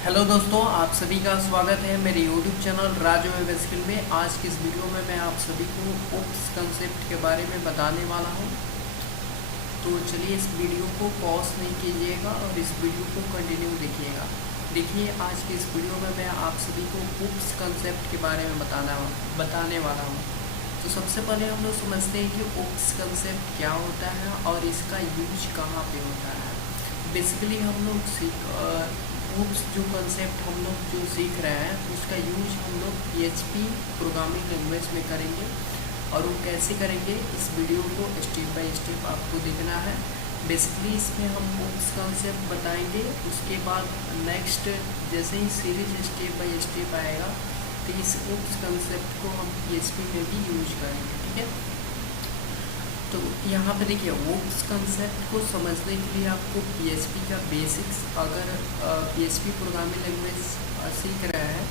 Hello दोस्तों, आप सभी का स्वागत है मेरे YouTube channel Raju web skill में। आज की इस वीडियो में मैं आप सभी को ओप्स कंसेप्ट के बारे में बताने वाला हूं। तो चलिए इस वीडियो को पॉज नहीं कीजिएगा और इस वीडियो को कंटिन्यू देखिएगा। देखिए, आज की इस वीडियो में मैं आप सभी को ओप्स कंसेप्ट के बारे में बताने वाला हूँ। तो सबसे पहले हम लोग समझते हैं कि ओप्स कंसेप्ट क्या होता है और इसका यूज कहाँ पे होता है। बेसिकली हम लोग ओप्स जो कंसेप्ट हम लोग जो सीख रहे हैं उसका यूज हम लोग PHP प्रोग्रामिंग लैंग्वेज में करेंगे। और वो कैसे करेंगे, इस वीडियो को स्टेप बाय स्टेप आपको देखना है। बेसिकली इसमें हम ओप्स कंसेप्ट बताएंगे, उसके बाद नेक्स्ट जैसे ही सीरीज स्टेप बाय स्टेप आएगा तो इस ओप्स कंसेप्ट को हम PHP में भी यूज करेंगे। ठीक है, तो यहाँ पे देखिए, ओप्स कंसेप्ट को समझने के लिए आपको PHP का बेसिक्स, अगर PHP प्रोग्रामिंग लैंग्वेज सीख रहे हैं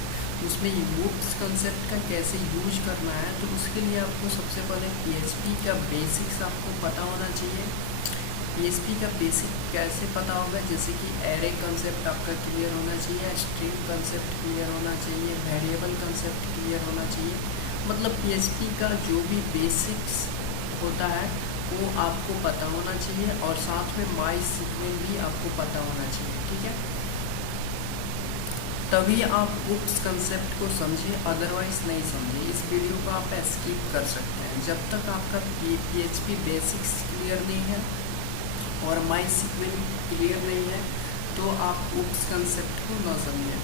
उसमें ओप्स कंसेप्ट का कैसे यूज करना है, तो उसके लिए आपको सबसे पहले PHP का बेसिक्स आपको पता होना चाहिए। PHP का बेसिक कैसे पता होगा, जैसे कि एरे कंसेप्ट आपका क्लियर होना चाहिए, स्ट्रिंग कंसेप्ट क्लियर होना चाहिए, वेरिएबल कंसेप्ट क्लियर होना चाहिए। मतलब PHP का जो भी बेसिक्स होता है वो आपको पता होना चाहिए, और साथ में MySQL भी आपको पता होना चाहिए। ठीक है, तभी आप ओप्स कंसेप्ट को समझे, अदरवाइज नहीं समझे। इस वीडियो को आप स्किप कर सकते हैं। जब तक आपका PHP बेसिक्स क्लियर नहीं है और MySQL क्लियर नहीं है तो आप ओप्स कंसेप्ट को न समझें।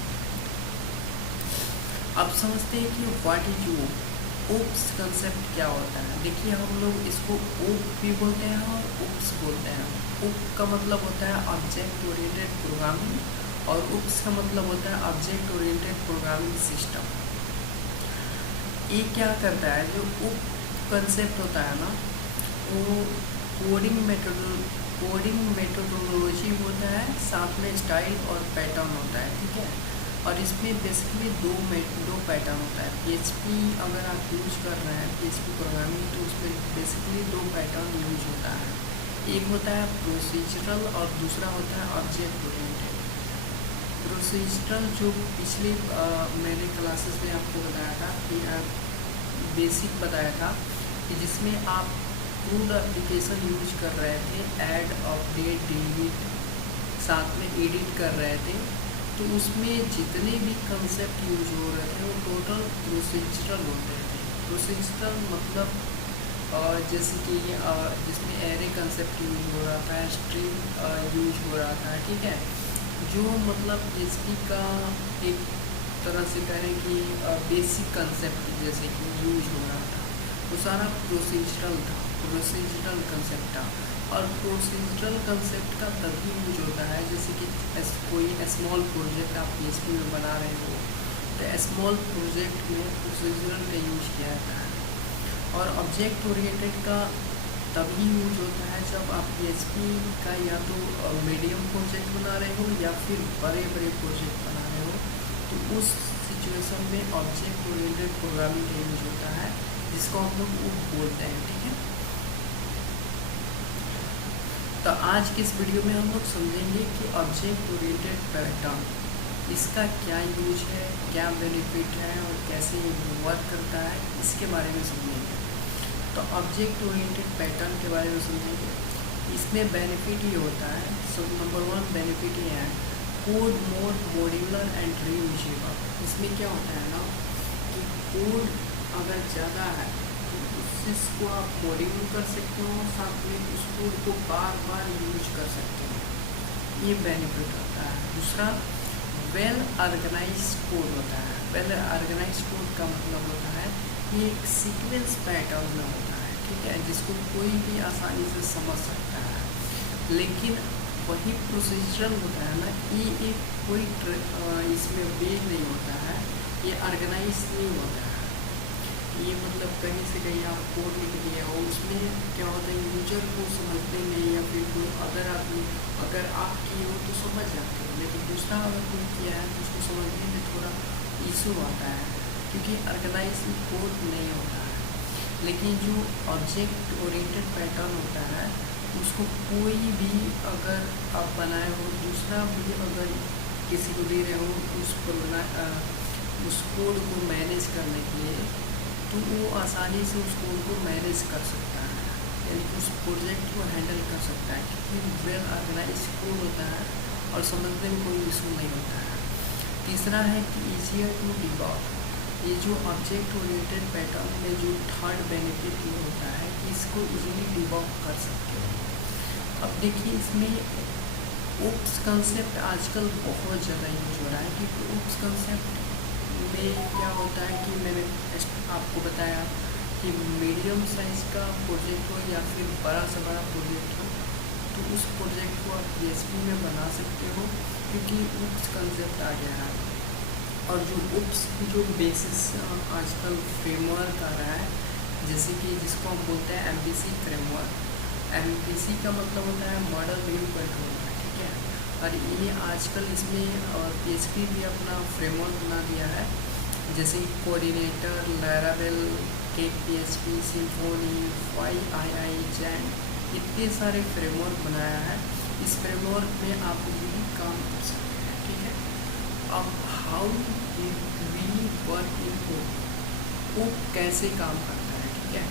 अब समझते हैं कि व्हाट इज ओप्स कंसेप्ट क्या होता है। देखिए, हम लोग इसको ओप भी बोलते हैं और ओप्स बोलते हैं। ओप का मतलब होता है ऑब्जेक्ट ओरिएंटेड प्रोग्रामिंग, और ओप्स का मतलब होता है ऑब्जेक्ट ओरिएंटेड प्रोग्रामिंग सिस्टम। ये क्या करता है, जो ओप कंसेप्ट होता है ना, वो कोडिंग मेथोडोलॉजी होता है, साथ में स्टाइल और पैटर्न होता है। ठीक है, और इसमें बेसिकली दो पैटर्न होता है। PHP अगर आप यूज कर रहे हैं PHP प्रोग्रामिंग, तो उसमें बेसिकली दो पैटर्न यूज होता है। एक होता है प्रोसीजरल और दूसरा होता है ऑब्जेक्ट ओरिएंटेड। प्रोसीजरल जो पिछले मैंने क्लासेस में आपको बताया था कि बेसिक बताया था कि जिसमें आप क्रूड एप्लीकेशन यूज कर रहे थे, ऐड अपडेट डिलीट साथ में एडिट कर रहे थे, तो उसमें जितने भी कंसेप्ट यूज हो रहे थे वो टोटल प्रोसीजरल होते थे। प्रोसीजरल मतलब जैसे कि जिसमें एरे कंसेप्ट यूज हो रहा था, स्ट्रिंग यूज हो रहा था। ठीक है, जो मतलब PHP का एक तरह से कहें कि बेसिक कंसेप्ट जैसे कि यूज हो रहा था, वो सारा प्रोसीजरल कंसेप्ट था। और प्रोसीजरल कंसेप्ट का तभी यूज होता है जैसे कि कोई स्मॉल प्रोजेक्ट आप PHP में बना रहे हो, तो स्मॉल प्रोजेक्ट में प्रोसीजरल का यूज किया जाता है। और ऑब्जेक्ट ओरिएंटेड का तभी यूज होता है जब आप PHP का या तो मीडियम प्रोजेक्ट बना रहे हो या फिर बड़े प्रोजेक्ट बना रहे हो, तो उस सिचुएशन में ऑब्जेक्ट ओरिएंटेड प्रोग्रामिंग का यूज होता है, जिसको हम लोग OOP बोलते हैं। ठीक है, तो आज की इस वीडियो में हम लोग समझेंगे कि ऑब्जेक्ट ओरिएंटेड पैटर्न, इसका क्या यूज है, क्या बेनिफिट है और कैसे वर्क करता है, इसके बारे में समझेंगे। तो ऑब्जेक्ट ओरिएंटेड पैटर्न के बारे में समझेंगे। इसमें बेनिफिट ये होता है, सो नंबर 1 बेनिफिट ये है, code more modular and reusable. इसमें क्या होता है ना कि कोड अगर ज़्यादा है तो उसको आप मॉड्यूल कर सकते हो, साथ में उस कोड को बार बार यूज कर सकते हो, ये बेनिफिट होता है। दूसरा, वेल ऑर्गेनाइज कोड होता है। वेल ऑर्गेनाइज कोड का मतलब होता है ये एक सीक्वेंस पैटर्न में होता है। ठीक है, जिसको कोई भी आसानी से समझ सकता है। लेकिन वही प्रोसीजरल होता है ना, ये एक कोई इसमें वे नहीं होता है, ये ऑर्गेनाइज नहीं होता है। ये मतलब कहीं से कहीं आप कोड लिख दिए हो, उसमें क्या होता है, यूजर को समझने में या फिर कोई अदर आदमी अगर आप किए हो तो समझ जाते हो, लेकिन दूसरा अगर कोई किया है तो उसको समझने में थोड़ा इशू आता है, क्योंकि ऑर्गेनाइज कोड नहीं होता है। लेकिन जो ऑब्जेक्ट ओरिएंटेड पैटर्न होता है, उसको कोई भी अगर आप बनाए हो, दूसरा भी अगर किसी को दे रहे हो उस कोड को मैनेज करने के लिए, तो वो आसानी से उस कोड को मैनेज कर सकता है, यानी कि उस प्रोजेक्ट को हैंडल कर सकता है, क्योंकि वेल ऑर्गेनाइज कोड होता है और समझने में कोई इशू नहीं होता है। तीसरा है कि ईजियर टू डिबग। ये जो ऑब्जेक्ट ओरिएंटेड पैटर्न में जो थर्ड बेनिफिट ये होता है कि इसको इजीली डिबग कर सकते हो। अब देखिए इसमें ओप्स कंसेप्ट आजकल बहुत ज़्यादा यूज हो रहा है, क्योंकि ओप्स कंसेप्ट में क्या होता है कि मैंने आपको बताया कि मीडियम साइज़ का प्रोजेक्ट हो या फिर बड़ा से बड़ा प्रोजेक्ट हो, तो उस प्रोजेक्ट को आप PHP में बना सकते हो, क्योंकि ओप्स कंसेप्ट आ गया है। और जो ओप्स की जो बेसिस आजकल फ्रेमवर्क आ रहा है, जैसे कि जिसको हम बोलते हैं MVC फ्रेमवर्क। MVC का मतलब होता है मॉडल व्यू कंट्रोल, ठीक है। और ये आजकल इसमें PHP भी अपना फ्रेमवर्क बना दिया है, जैसे coordinator, Laravel, tech PHP, Symfony, YII, Zend, इतने सारे फ्रेमवर्क बनाया है। इस फ्रेमवर्क में आप इजीली काम कर सकते हैं, ठीक है। अब हाउ वी वर्क इन ओप कैसे काम करता है, ठीक है।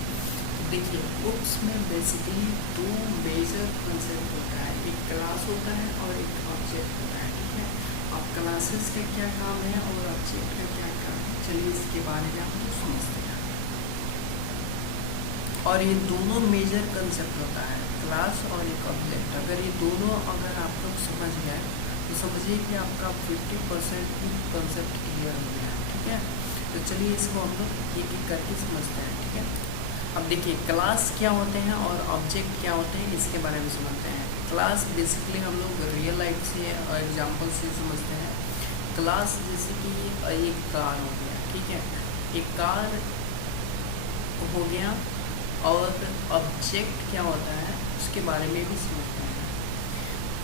तो देखिए ओप्स में बेसिकली दो मेजर कंसेप्ट होता है, एक क्लास होता है और एक ऑब्जेक्ट होता है, ठीक है। अब क्लासेस का क्या काम है और ऑब्जेक्ट का क्या काम है, चलिए इसके बारे में हम लोग समझते हैं। और ये दोनों मेजर कंसेप्ट होता है, क्लास और एक ऑब्जेक्ट। अगर ये दोनों अगर आप लोग समझ गए तो समझिए कि आपका 50% की कंसेप्ट क्लियर हो गया है, ठीक है। तो चलिए इसको हम लोग एक एक करके समझते हैं, ठीक है। अब देखिए क्लास क्या होते हैं और ऑब्जेक्ट क्या होते हैं, इसके बारे में समझते हैं। क्लास बेसिकली हम लोग रियल लाइफ से एग्जांपल से समझते हैं। क्लास जैसे कि एक कार हो गया, ठीक है, एक कार हो गया। और ऑब्जेक्ट क्या होता है उसके बारे में भी समझते हैं।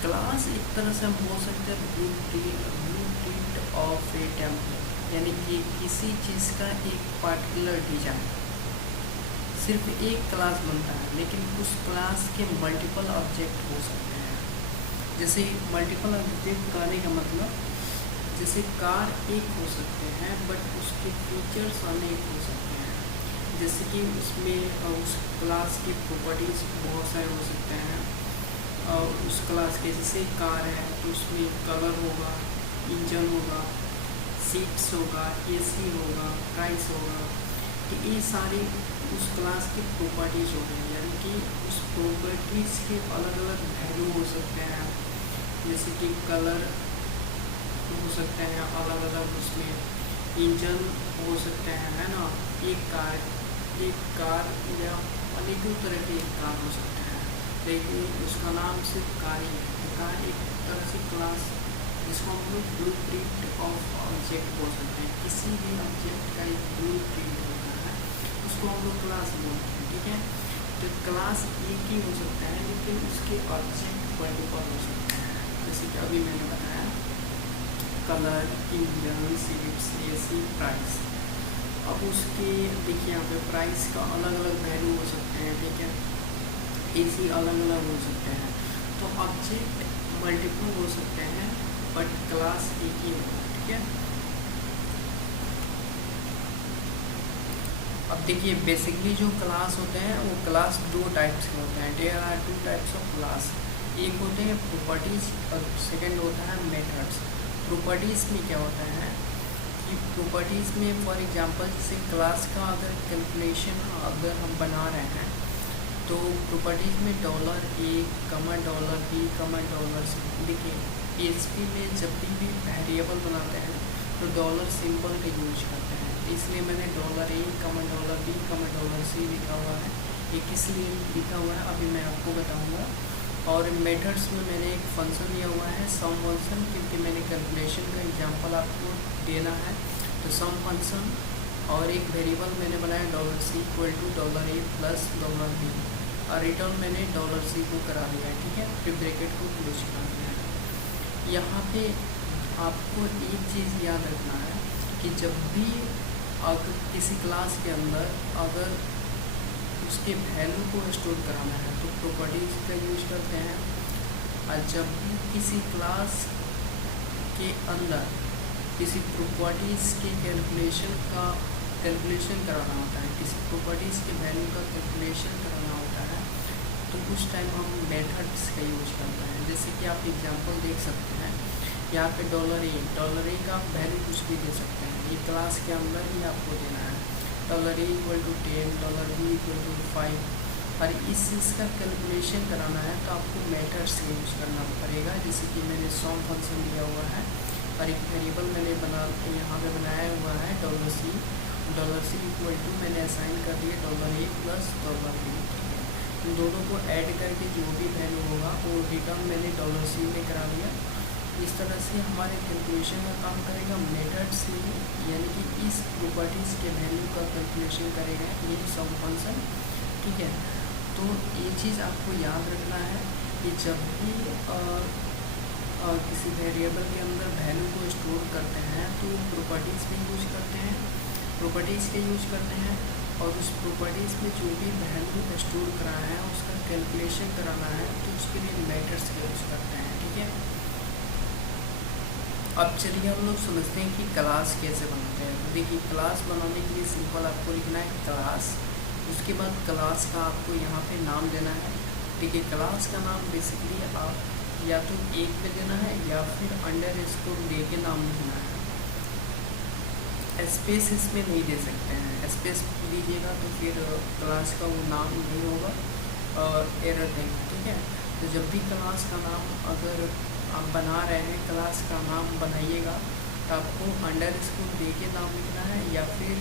क्लास एक तरह से हम बोल सकते हैं ब्लूप्रिंट ऑफ ए टेम्पलेट, यानी कि किसी चीज़ का एक पार्टिकुलर डिजाइन। सिर्फ एक क्लास बनता है, लेकिन उस क्लास के मल्टीपल ऑब्जेक्ट हो सकते हैं। जैसे मल्टीपल ऑब्जेक्ट कहने का मतलब, जैसे कार एक हो सकते हैं बट उसके फीचर्स अनेक हो सकते हैं। जैसे कि उसमें उस क्लास की प्रॉपर्टीज़ बहुत सारे हो सकते हैं। और उस क्लास के जैसे कार है तो उसमें कलर होगा, इंजन होगा, सीट्स होगा, AC होगा, प्राइस होगा, तो ये सारे उस क्लास की प्रॉपर्टीज़ हो गई। यानी कि उस प्रॉपर्टीज़ के अलग अलग वैल्यू हो सकते हैं, जैसे कि कलर हो सकते हैं अलग अलग, उसमें इंजन हो सकते हैं, है ना। एक कार या अनेकों तरह के एक कार हो सकते हैं, लेकिन उसका नाम सिर्फ कार ही है। कार एक तरह से क्लास, जिसको हम लोग ब्लूप्रिंट ऑफ ऑब्जेक्ट बोल सकते हैं। किसी भी ऑब्जेक्ट का एक ब्लूप्रिंट होता है, उसको हम लोग क्लास बोलते हैं, ठीक है। तो क्लास एक ही हो सकता है, लेकिन उसके ऑब्जेक्ट मल्टीपल हो सकते हैं। जैसे कि अभी मैंने बताया colour, engine, seats, AC, price. अब उसके देखिए यहाँ पे प्राइस का अलग अलग वैल्यू हो सकते हैं, ठीक है। AC अलग अलग हो सकते हैं। तो ऑब्जेक्ट मल्टीपल हो सकते हैं बट क्लास एक ही होगा, ठीक है। अब देखिए बेसिकली जो क्लास होते हैं वो क्लास दो टाइप्स के होते हैं। There are two types of class. एक होते हैं प्रॉपर्टीज़ और सेकंड होता है मेथड्स। प्रॉपर्टीज़ में क्या होता है कि प्रॉपर्टीज़ में फॉर एग्जांपल जैसे क्लास का अगर कैलकुलेशन अगर हम बना रहे हैं तो प्रॉपर्टीज़ में $A, $B, $C। देखिए PHP में जब भी वेरिएबल बनाते हैं तो डॉलर सिंबल का यूज करते हैं, इसलिए मैंने $A, $B, $C लिखा हुआ है। ये किस लिए लिखा हुआ है अभी मैं आपको बताऊंगा। और मेथड्स में मैंने एक फंक्शन लिया हुआ है सम फंक्शन, क्योंकि मैंने कैलकुलेशन का एग्जांपल आपको देना है। तो सम फंक्शन और एक वेरिएबल मैंने बनाया $C = $A + $B और रिटर्न मैंने $C को करा दिया है, ठीक है। फिर ब्रैकेट को क्लोज करा दिया है। यहाँ पे आपको एक चीज़ याद रखना है कि जब भी अगर किसी क्लास के अंदर अगर उसके वैल्यू को स्टोर कराना है तो प्रॉपर्टीज़ का यूज करते हैं। और जब भी किसी क्लास के अंदर किसी प्रॉपर्टीज़ के कैलकुलेशन कराना होता है, किसी प्रॉपर्टीज़ के वैल्यू का कैलकुलेशन कराना होता है, तो उस टाइम हम मेथड्स का यूज करते हैं। जैसे कि आप एग्जांपल देख सकते हैं, यहाँ पे $a का वैल्यू कुछ भी दे सकते हैं, ये क्लास के अंदर ही आपको देना है। $a = 10, $b = 5, और इस चीज़ का कैलकुलेशन कराना है तो आपको मेथड्स का यूज करना पड़ेगा। जैसे कि मैंने सम फंक्शन दिया हुआ है और एक वेरिएबल मैंने यहाँ पे बनाया हुआ है $c = मैंने असाइन कर दिया $a + $b। इन दोनों को ऐड करके जो भी वैल्यू होगा वो रिटर्न मैंने $c में करा दिया। इस तरह से हमारे कैलकुलेशन का काम करेगा मेथड से, यानी कि इस प्रॉपर्टीज़ के वैल्यू का कैलकुलेशन करेगा ये सम फंक्शन। ठीक है, तो ये चीज़ आपको याद रखना है कि जब भी किसी वेरिएबल के अंदर वैल्यू को स्टोर करते हैं तो प्रॉपर्टीज़ भी यूज करते हैं, प्रॉपर्टीज़ के यूज करते हैं, और उस प्रॉपर्टीज़ में जो भी वैल्यू स्टोर कराना है उसका कैलकुलेशन कराना है तो उसके लिए मेथड्स का यूज करते हैं। ठीक है, अब चलिए हम लोग समझते हैं कि क्लास कैसे बनाते हैं। तो देखिए, क्लास बनाने के लिए सिंपल आपको लिखना है क्लास, उसके बाद क्लास का आपको यहाँ पे नाम देना है। देखिए, क्लास का नाम बेसिकली आप या तो एक पे देना है या फिर अंडरस्कोर दे के नाम लिखना है, स्पेस इसमें नहीं दे सकते हैं। स्पेस दीजिएगा तो फिर क्लास का वो नाम नहीं होगा और एरर देंगे। ठीक है, तो जब भी क्लास का नाम अगर आप बना रहे हैं, क्लास का नाम बनाइएगा तो आपको अंडरस्कोर दे के नाम लिखना है या फिर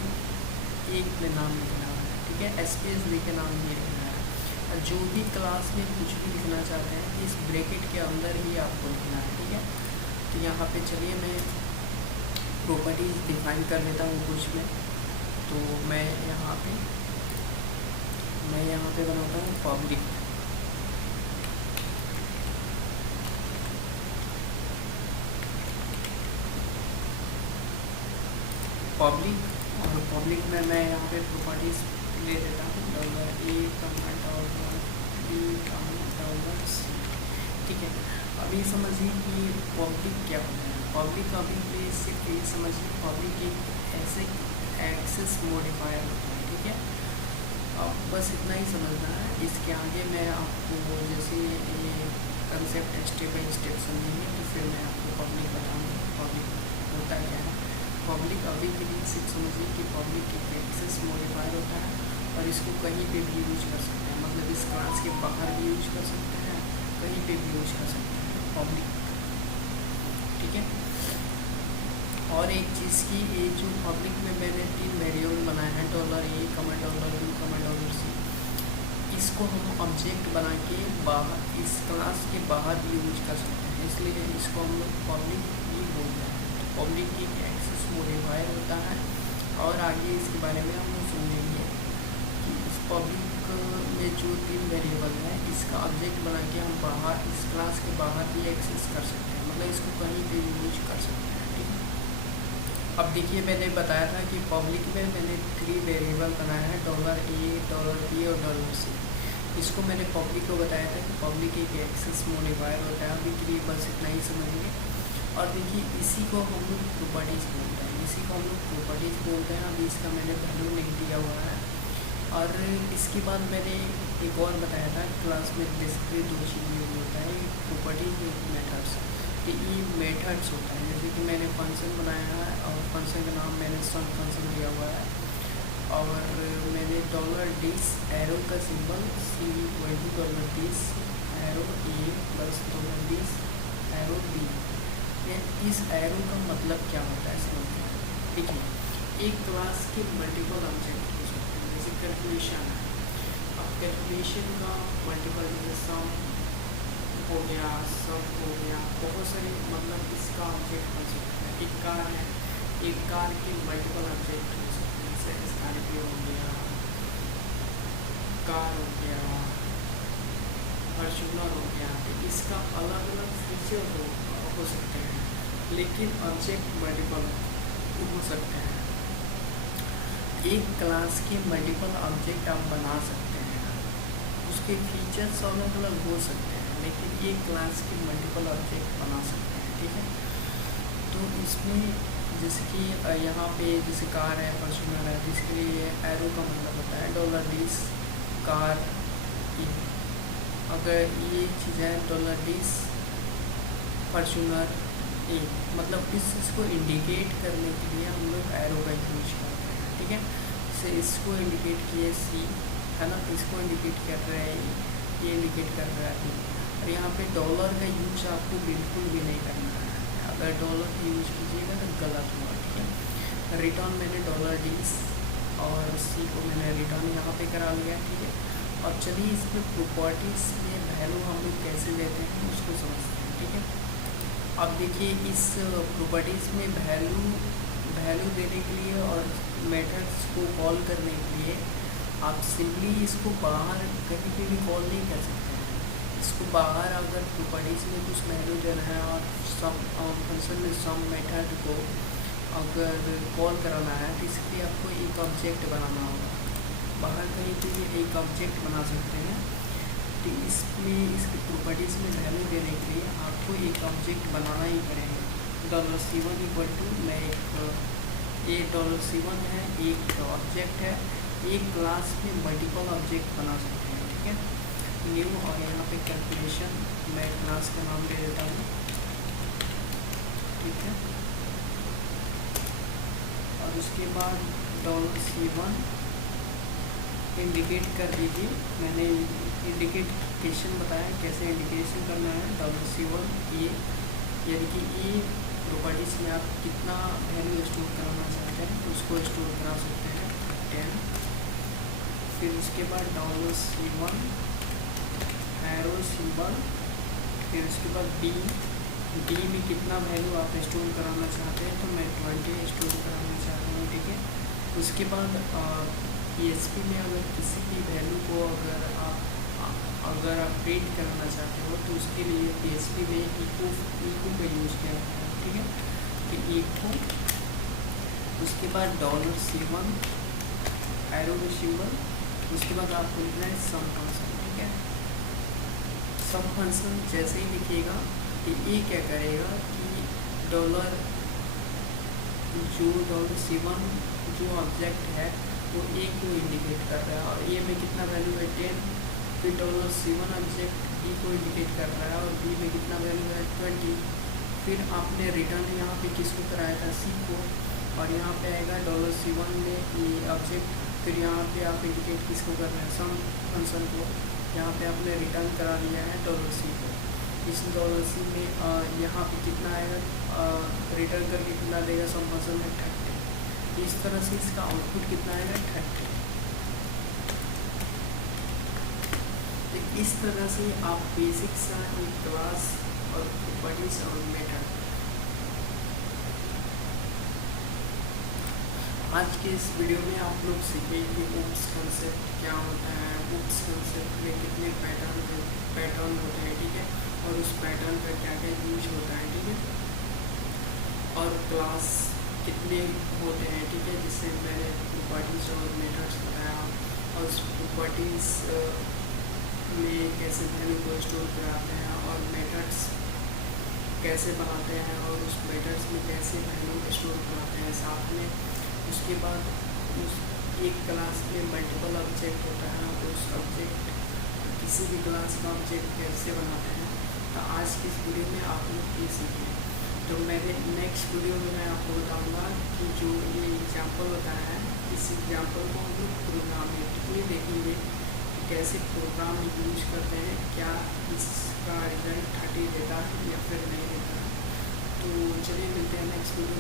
एक में नाम लिखना है। ठीक है, स्पेस दे के नाम नहीं लिखना है। और जो भी क्लास में कुछ भी लिखना चाहते हैं इस ब्रैकेट के अंदर ही आपको लिखना है। ठीक है, तो यहाँ पे चलिए मैं प्रॉपर्टीज डिफाइन कर लेता हूँ कुछ में। तो मैं यहाँ पे बनाता हूँ पब्लिक। और पब्लिक में मैं यहाँ पे प्रॉपर्टीज ले लेता हूँ $a, $b, ठीक है। अभी समझिए कि पब्लिक क्या होता है। पब्लिक अभी सिर्फ ये समझिए, पब्लिक एक ऐसे एक्सेस मॉडिफायर होता है। ठीक है, अब बस इतना ही समझना है। इसके आगे मैं आपको जैसे ये कंसेप्ट स्टेप बाई स्टेप समझेंगे तो फिर मैं आपको पब्लिक बताऊँगा पब्लिक होता क्या है। पब्लिक अभी के लिए सिर्फ समझिए कि पब्लिक एक एक्सेस मॉडिफायर होता है और इसको कहीं पे भी यूज कर सकते हैं, मतलब इस क्लास के बाहर भी यूज कर सकते हैं, कहीं पे भी यूज कर सकते हैं पब्लिक। ठीक है, और एक चीज़ की ये जो पब्लिक में मैंने 3 वेरिएबल बनाए हैं $a, $b, $c, इसको हम ऑब्जेक्ट बना के बाहर इस क्लास के बाहर भी यूज कर सकते हैं, इसलिए इसको हम लोग पब्लिक भी बोलते हैं। पब्लिक एक एक्सेस मॉडिफायर होता है और आगे इसके बारे में हम लोग समझेंगे कि इस पब्लिक में जो 3 वेरिएबल है इसका ऑब्जेक्ट बना के हम बाहर इस क्लास के बाहर भी एक्सेस कर सकते हैं, मतलब इसको कहीं पे यूज कर सकते हैं। ठीक है, अब देखिए मैंने बताया था कि पब्लिक में मैंने 3 वेरिएबल बनाया है $a, $b और $c। इसको मैंने पब्लिक को बताया था कि पब्लिक एक एक्सेस मॉडिफायर होता है। अभी के लिए बस इतना ही समझिए। और देखिए, इसी को हम लोग प्रॉपर्टीज़ बोलते हैं, अभी इसका मैंने वैल्यू नहीं दिया हुआ है। और इसके बाद मैंने एक और बताया था क्लास में बेसिकली 2 चीज़ें होता है, एक प्रॉपर्टीज एक मेथड्स। तो ये मेथड्स होता है, जैसे कि मैंने फंक्शन बनाया है और फंक्शन का नाम मैंने सम फंक्शन दिया हुआ है और मैंने $dis एरो का symbol C = $dis arrow A + $dis arrow B। इस एरो का मतलब क्या होता है समझते हैं। देखिए, एक क्लास के मल्टीपल ऑब्जेक्ट हो सकते हैं, जैसे कैलकुलेशन है। अब कैलकुलेशन का मल्टीपल जैसे सम हो गया, बहुत सारे मतलब इसका ऑब्जेक्ट हो सकता है। एक कार है, एक कार के मल्टीपल ऑब्जेक्ट हो सकते हैं, जैसे स्कॉर्पियो हो गया, कार हो गया, फॉर्च्यूनर हो गया। तो इसका अलग अलग फीचर हो सकते हैं, लेकिन ऑब्जेक्ट मल्टीपल हो सकते हैं। एक क्लास के मल्टीपल ऑब्जेक्ट आप बना सकते हैं, उसके फीचर्स अलग अलग हो सकते हैं, लेकिन एक क्लास के मल्टीपल ऑब्जेक्ट बना सकते हैं। ठीक है, इसमें जैसे कि यहाँ पे जैसे कार है, फॉर्च्यूनर है, जिसके लिए एरो का मतलब होता है $20 कार ई। अगर ये चीज़ है $20 फॉर्च्यूनर ए, मतलब इस चीज़ को इंडिकेट करने के लिए हम लोग एरो का यूज करते हैं, ठीक है। जैसे इसको इंडिकेट किए सी है ना, तो इसको इंडिकेट कर रहा है ये इंडिकेट कर रहा है। और यहाँ पे डॉलर का यूज आपको बिल्कुल भी नहीं करना है। अगर डॉलर का यूज कीजिएगा तो गलत हुआ, ठीक है। रिटर्न मैंने $20 और सी को मैंने रिटर्न यहाँ पे करा लिया, ठीक है। अब चलिए इसमें प्रॉपर्टीज़ में वैल्यू हम लोग कैसे लेते हैं उसको समझते हैं, ठीक है। अब देखिए इस प्रॉपर्टीज़ में वैल्यू देने के लिए और मेथड्स को कॉल करने के लिए आप सिंपली इसको बाहर कहीं पे भी कॉल नहीं कर सकते हैं। इसको बाहर अगर प्रॉपर्टीज़ में कुछ वैल्यू देना है और सम फंक्शन में सम मेथड को अगर कॉल कराना है तो इसके लिए आपको एक ऑब्जेक्ट बनाना होगा। बाहर कहीं पे भी एक ऑब्जेक्ट बना सकते हैं, तो इसमें इसकी प्रॉपर्टीज़ में वैल्यू देने के लिए आपको एक ऑब्जेक्ट बनाना ही पड़ेगा। $C1 इक्वल टू मैं एक $C1 है, एक ऑब्जेक्ट है, एक क्लास में मल्टीपल ऑब्जेक्ट बना सकते हैं, ठीक है। न्यू और यहाँ पे कैलकुलेशन मैं क्लास का नाम दे देता हूँ, ठीक है। और उसके बाद $C1 इंडिकेट कर दीजिए। मैंने इंडिकेशन बताया कैसे इंडिकेशन करना है। $C1 ये यानी कि ये प्रॉपर्टीज़ में आप कितना वैल्यू स्टोर कराना चाहते हैं तो उसको स्टोर करा सकते हैं 10। फिर उसके बाद $C1 एरो सिंबल, फिर उसके बाद डी में कितना वैल्यू आप स्टोर कराना चाहते हैं तो मैं 20 स्टोर कराना चाहता हूँ, ठीक है। उसके बाद PHP में अगर किसी भी वैल्यू को अगर आप प्रिंट कराना चाहते हो तो उसके लिए PHP में इको का यूज़ किया जाता है, ठीक है। तो इको, उसके बाद $C1 एरो का सिंबल, उसके बाद आपको लिखना है सम फंक्शन, ठीक है। सम फंक्शन जैसे ही लिखिएगा कि ये क्या करेगा कि डॉलर जो $C1 जो ऑब्जेक्ट है वो ए को इंडिकेट कर रहा है और ए में कितना वैल्यू है 10। फिर $C1 ऑब्जेक्ट बी को इंडिकेट कर रहा है और बी में कितना वैल्यू है 20। फिर आपने रिटर्न यहाँ पे किसको कराया था सी को, और यहाँ पे आएगा $C1 में ये ऑब्जेक्ट। फिर यहाँ पे आप इंडिकेट किसको कर रहे हैं सम फंक्शन को, यहाँ पे आपने रिटर्न करा लिया है $C को। इस $C में यहाँ पे कितना आएगा रिटर्न करके कितना देगा सम फंक्शन में 30। इस तरह से इसका आउटपुट कितना आएगा 30। तो इस तरह से आप बेसिक सा एक क्लास और प्रॉपर्टीज और मेथड आज के इस वीडियो में आप लोग सीखेंगे ओप्स कंसेप्ट क्या होता है, ओप्स कंसेप्ट में कितने पैटर्न होते हैं, ठीक है, और उस पैटर्न का क्या क्या यूज होता है, ठीक है, और क्लास कितने होते हैं, ठीक है। जिससे मैंने प्रॉपर्टीज़ और मेथड्स बताया और उस प्रॉपर्टीज़ में कैसे वैल्यू को स्टोर कराते हैं और मेथड्स कैसे बनाते हैं और उस मेथड्स में कैसे वैल्यू स्टोर कराते हैं साथ में। उसके बाद उस एक क्लास में मल्टीपल ऑब्जेक्ट होता है, उस ऑब्जेक्ट किसी भी क्लास का ऑब्जेक्ट कैसे बनाते हैं। तो आज की इस वीडियो में आप लोग ये सीखें। तो मेरे नेक्स्ट वीडियो में मैं आपको बताऊंगा कि जो ये एग्जांपल बताया है इस एग्जांपल को हम लोग प्रोग्रामेटिकली देखेंगे कि कैसे प्रोग्राम यूज करते हैं, क्या इसका रिजल्ट 30 देता है या फिर नहीं देता है। तो चलिए मिलते हैं नेक्स्ट वीडियो।